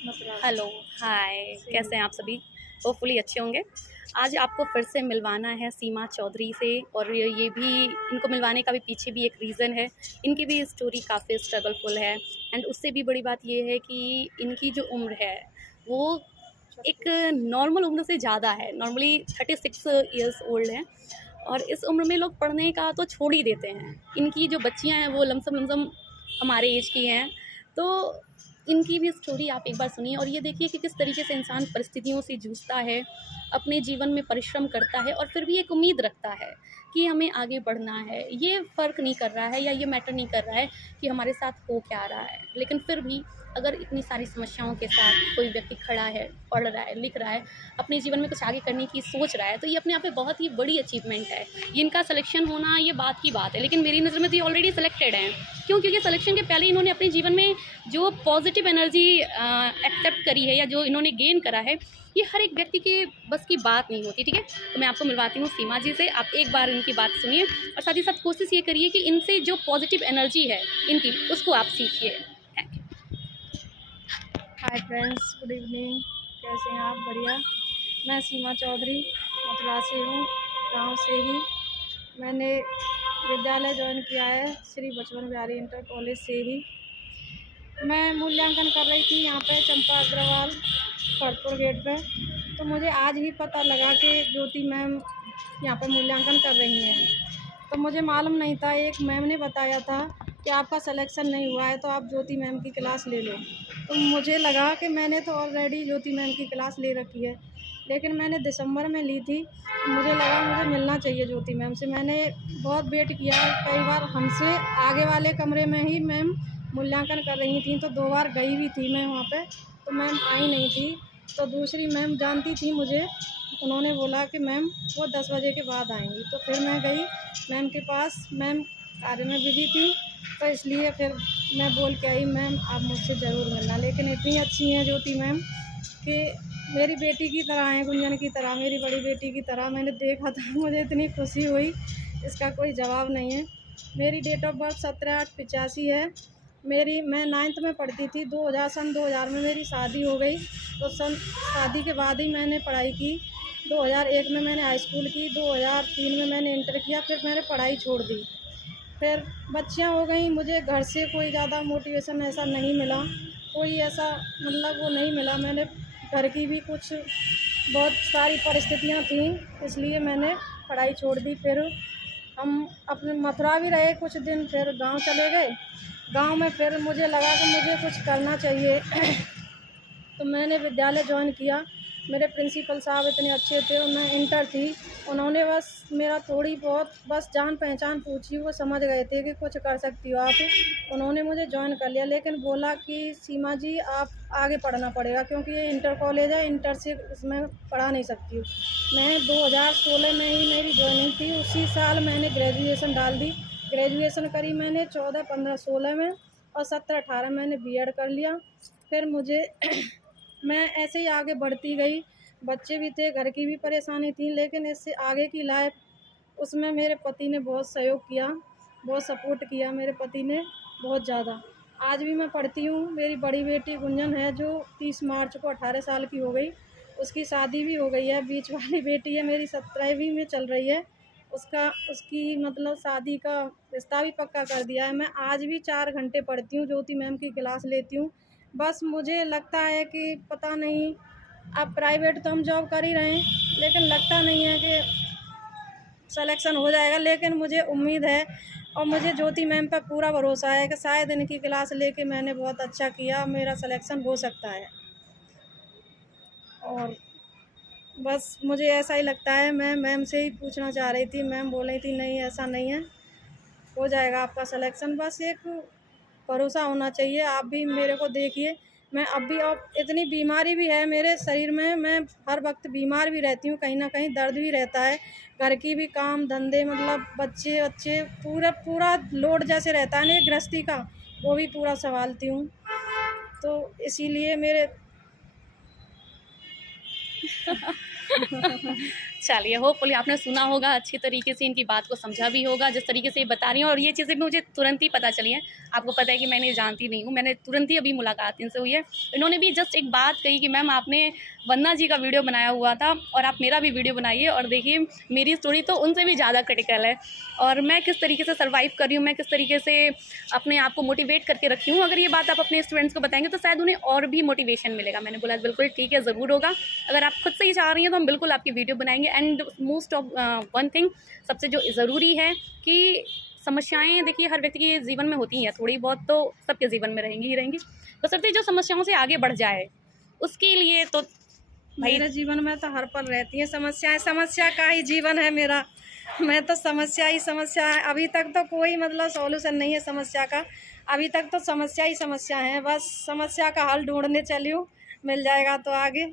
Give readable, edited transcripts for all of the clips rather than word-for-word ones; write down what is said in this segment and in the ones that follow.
मतलब हेलो, हाय, कैसे हैं आप सभी? होपफुली अच्छे होंगे। आज आपको फिर से मिलवाना है सीमा चौधरी से, और ये भी इनको मिलवाने का भी पीछे भी एक रीज़न है। इनकी भी स्टोरी काफ़ी स्ट्रगलफुल है, एंड उससे भी बड़ी बात ये है कि इनकी जो उम्र है वो एक नॉर्मल उम्र से ज़्यादा है। नॉर्मली 36 ईयर्स ओल्ड हैं, और इस उम्र में लोग पढ़ने का तो छोड़ ही देते हैं। इनकी जो बच्चियां हैं वो लमसम लमसम हमारे एज की हैं। तो इनकी भी स्टोरी आप एक बार सुनिए, और ये देखिए कि किस तरीके से इंसान परिस्थितियों से जूझता है, अपने जीवन में परिश्रम करता है, और फिर भी एक उम्मीद रखता है कि हमें आगे बढ़ना है। ये फ़र्क नहीं कर रहा है, या ये मैटर नहीं कर रहा है कि हमारे साथ हो क्या रहा है, लेकिन फिर भी अगर इतनी सारी समस्याओं के साथ कोई व्यक्ति खड़ा है, पढ़ रहा है, लिख रहा है, अपने जीवन में कुछ आगे करने की सोच रहा है, तो ये अपने आप में बहुत ही बड़ी अचीवमेंट है। ये इनका सिलेक्शन होना ये बात की बात है, लेकिन मेरी नज़र में तो ये ऑलरेडी सिलेक्टेड हैं। क्यों? क्योंकि सिलेक्शन के पहले इन्होंने अपने जीवन में जो पॉजिटिव एनर्जी एक्सेप्ट करी है, या जो इन्होंने गेन करा है, ये हर एक व्यक्ति के बस की बात नहीं होती। ठीक है, तो मैं आपको मिलवाती हूँ सीमा जी से। आप एक बार इनकी बात सुनिए, और साथ ही साथ कोशिश ये करिए कि इनसे जो पॉजिटिव एनर्जी है इनकी, उसको आप सीखिए। Thank you. Hi friends, good evening. कैसे हैं आप? बढ़िया। मैं सीमा चौधरी मथुरा से हूँ, गांव से ही। मैंने विद्यालय ज्वाइन किया है श्री बचपन बिहारी इंटर कॉलेज से ही। मैं मूल्यांकन कर रही थी यहाँ पे चंपा अग्रवाल फरपुर गेट पे। तो मुझे आज ही पता लगा कि ज्योति मैम यहाँ पे मूल्यांकन कर रही हैं। तो मुझे मालूम नहीं था, एक मैम ने बताया था कि आपका सिलेक्शन नहीं हुआ है तो आप ज्योति मैम की क्लास ले लो। तो मुझे लगा कि मैंने तो ऑलरेडी ज्योति मैम की क्लास ले रखी है, लेकिन मैंने दिसंबर में ली थी। मुझे लगा मुझे मिलना चाहिए ज्योति मैम से। मैंने बहुत वेट किया, कई बार हमसे आगे वाले कमरे में ही मैम मूल्यांकन कर रही थी, तो 2 बार गई भी थी मैं वहाँ पे, तो मैम आई नहीं थी। तो दूसरी मैम जानती थी मुझे, उन्होंने बोला कि मैम वो 10 बजे के बाद आएंगी। तो फिर मैं गई मैम के पास। मैम कार्य में बिजी थी, तो इसलिए फिर मैं बोल के आई, मैम आप मुझसे ज़रूर मिलना। लेकिन इतनी अच्छी हैं ज्योति मैम कि मेरी बेटी की तरह हैं, गुंजन की तरह, मेरी बड़ी बेटी की तरह। मैंने देखा था, मुझे इतनी खुशी हुई, इसका कोई जवाब नहीं है। मेरी डेट ऑफ बर्थ 17/8/85 है। मैं 9th में पढ़ती थी। 2000 में मेरी शादी हो गई। तो शादी के बाद ही मैंने पढ़ाई की। 2001 में मैंने हाई स्कूल की, 2003 में मैंने इंटर किया, फिर मैंने पढ़ाई छोड़ दी। फिर बच्चियां हो गई, मुझे घर से कोई ज़्यादा मोटिवेशन ऐसा नहीं मिला, कोई ऐसा मतलब वो नहीं मिला। मैंने घर की भी कुछ बहुत सारी परिस्थितियां थीं, इसलिए मैंने पढ़ाई छोड़ दी। फिर हम अपने मथुरा भी रहे कुछ दिन, फिर गांव चले गए। गांव में फिर मुझे लगा कि मुझे कुछ करना चाहिए। तो मैंने विद्यालय ज्वाइन किया। मेरे प्रिंसिपल साहब इतने अच्छे थे, मैं इंटर थी, उन्होंने बस मेरा थोड़ी बहुत बस जान पहचान पूछी, वो समझ गए थे कि कुछ कर सकती हो आप। उन्होंने मुझे ज्वाइन कर लिया, लेकिन बोला कि सीमा जी आप आगे पढ़ना पड़ेगा, क्योंकि ये इंटर कॉलेज है, इंटर से इसमें पढ़ा नहीं सकती हूँ। मैं 2016 में ही मेरी ज्वाइनिंग थी, उसी साल मैंने ग्रेजुएशन डाल दी। ग्रेजुएशन करी मैंने 14, 15, 16 में, और 17, 18 मैंने बीएड कर लिया। फिर मुझे मैं ऐसे ही आगे बढ़ती गई। बच्चे भी थे, घर की भी परेशानी थी, लेकिन इससे आगे की लाइफ, उसमें मेरे पति ने बहुत सहयोग किया, बहुत सपोर्ट किया मेरे पति ने, बहुत ज़्यादा। आज भी मैं पढ़ती हूँ। मेरी बड़ी बेटी गुंजन है, जो 30 मार्च को 18 साल की हो गई, उसकी शादी भी हो गई है। बीच वाली बेटी है मेरी, 17वीं में चल रही है, उसकी मतलब शादी का रिश्ता भी पक्का कर दिया है। मैं आज भी 4 घंटे पढ़ती हूँ, ज्योति मैम की क्लास लेती हूँ। बस मुझे लगता है कि पता नहीं, अब प्राइवेट तो हम जॉब कर ही रहे हैं, लेकिन लगता नहीं है कि सिलेक्शन हो जाएगा। लेकिन मुझे उम्मीद है, और मुझे ज्योति मैम पर पूरा भरोसा है कि शायद इनकी क्लास लेके मैंने बहुत अच्छा किया, मेरा सिलेक्शन हो सकता है। और बस मुझे ऐसा ही लगता है। मैं मैम से ही पूछना चाह रही थी, मैम बोल रही थी नहीं ऐसा नहीं है, हो जाएगा आपका सिलेक्शन, बस एक भरोसा होना चाहिए। आप भी मेरे को देखिए, मैं अब भी, अब इतनी बीमारी भी है मेरे शरीर में, मैं हर वक्त बीमार भी रहती हूँ, कहीं ना कहीं दर्द भी रहता है। घर की भी काम धंधे, मतलब बच्चे बच्चे पूरा पूरा लोड जैसे रहता है ना गृहस्थी का, वो भी पूरा संभालती हूँ। तो इसीलिए मेरे चलिए, होपफुली आपने सुना होगा, अच्छी तरीके से इनकी बात को समझा भी होगा, जिस तरीके से ये बता रही हैं। और ये चीज़ें भी मुझे तुरंत ही पता चली हैं। आपको पता है कि मैं इन्हें जानती नहीं हूँ, मैंने तुरंत ही अभी मुलाकात इनसे हुई है। इन्होंने भी जस्ट एक बात कही कि मैम आपने वंदना जी का वीडियो बनाया हुआ था और आप मेरा भी वीडियो बनाइए, और देखिए मेरी स्टोरी तो उनसे भी ज़्यादा क्रिटिकल है, और मैं किस तरीके से सर्वाइव कर रही हूँ, मैं किस तरीके से अपने आप को मोटिवेट करके रखी हूँ। अगर ये बात आप अपने स्टूडेंट्स को बताएंगे तो शायद उन्हें और भी मोटिवेशन मिलेगा। मैंने बोला बिल्कुल ठीक है, ज़रूर होगा। अगर आप खुद से ही चाह रही हैं तो हम बिल्कुल आपकी वीडियो बनाएंगे। And most of one thing, सबसे जो ज़रूरी है कि समस्याएं देखिए हर व्यक्ति के जीवन में होती हैं, थोड़ी बहुत तो सबके जीवन में रहेंगी ही रहेंगी, बशर्ते जो समस्याओं से आगे बढ़ जाए उसके लिए तो भाई मेरे जीवन में तो हर पल रहती है समस्याएं, समस्या का ही जीवन है मेरा। मैं तो समस्या ही समस्या है। अभी तक तो कोई मतलब सॉल्यूशन नहीं है समस्या का, अभी तक तो समस्या ही समस्या है। बस समस्या का हल ढूंढने चली हूँ, मिल जाएगा तो आगे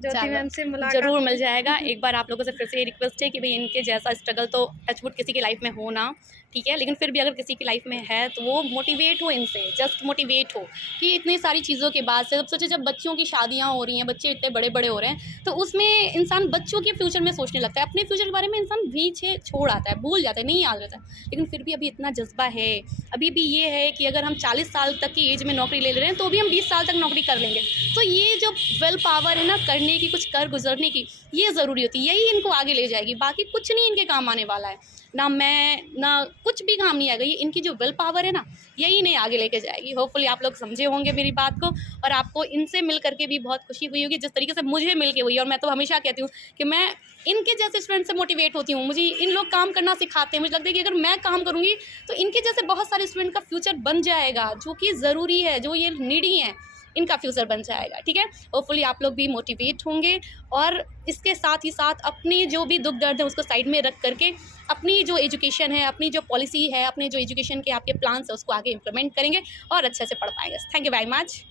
ज्योति मैम से मुलाकात जरूर मिल जाएगा। एक बार आप लोगों से फिर से रिक्वेस्ट है कि भाई इनके जैसा स्ट्रगल तो टचवुड किसी की लाइफ में हो ना, ठीक है, लेकिन फिर भी अगर किसी की लाइफ में है तो वो मोटिवेट हो इनसे, जस्ट मोटिवेट हो कि इतनी सारी चीज़ों के बाद से अब सोचे जब बच्चों की शादियां हो रही हैं, बच्चे इतने बड़े बड़े हो रहे हैं, तो उसमें इंसान बच्चों के फ्यूचर में सोचने लगता है, अपने फ्यूचर के बारे में इंसान पीछे छोड़ आता है, भूल जाता है, नहीं याद रहता है। लेकिन फिर भी अभी इतना जज्बा है, अभी भी ये है कि अगर हम 40 साल तक की एज में नौकरी ले रहे हैं तो भी हम 20 साल तक नौकरी कर लेंगे। तो ये जो विल पावर है ना करने की, कुछ कर गुजरने की, ये ज़रूरी होती है, यही इनको आगे ले जाएगी। बाकी कुछ नहीं इनके काम आने वाला है, ना मैं ना कुछ भी काम नहीं आएगा। ये इनकी जो विल पावर है ना, यही इन्हें आगे लेके जाएगी। होपफुली आप लोग समझे होंगे मेरी बात को, और आपको इनसे मिल करके भी बहुत खुशी हुई होगी जिस तरीके से मुझे मिल के हुई। और मैं तो हमेशा कहती हूँ कि मैं इनके जैसे स्टूडेंट से मोटिवेट होती हूँ। मुझे इन लोग काम करना सिखाते हैं, मुझे लगता है कि अगर मैं काम करूँगी तो इनके जैसे बहुत सारे स्टूडेंट का फ्यूचर बन जाएगा, जो कि ज़रूरी है, जो ये नीडी हैं, इनका फ्यूचर बन जाएगा, ठीक है। होपफुली आप लोग भी मोटिवेट होंगे, और इसके साथ ही साथ अपनी जो भी दुख दर्द है उसको साइड में रख करके अपनी जो एजुकेशन है, अपनी जो पॉलिसी है, अपने जो एजुकेशन के आपके प्लान्स है उसको आगे इम्प्लीमेंट करेंगे और अच्छे से पढ़ पाएंगे। Thank you very much.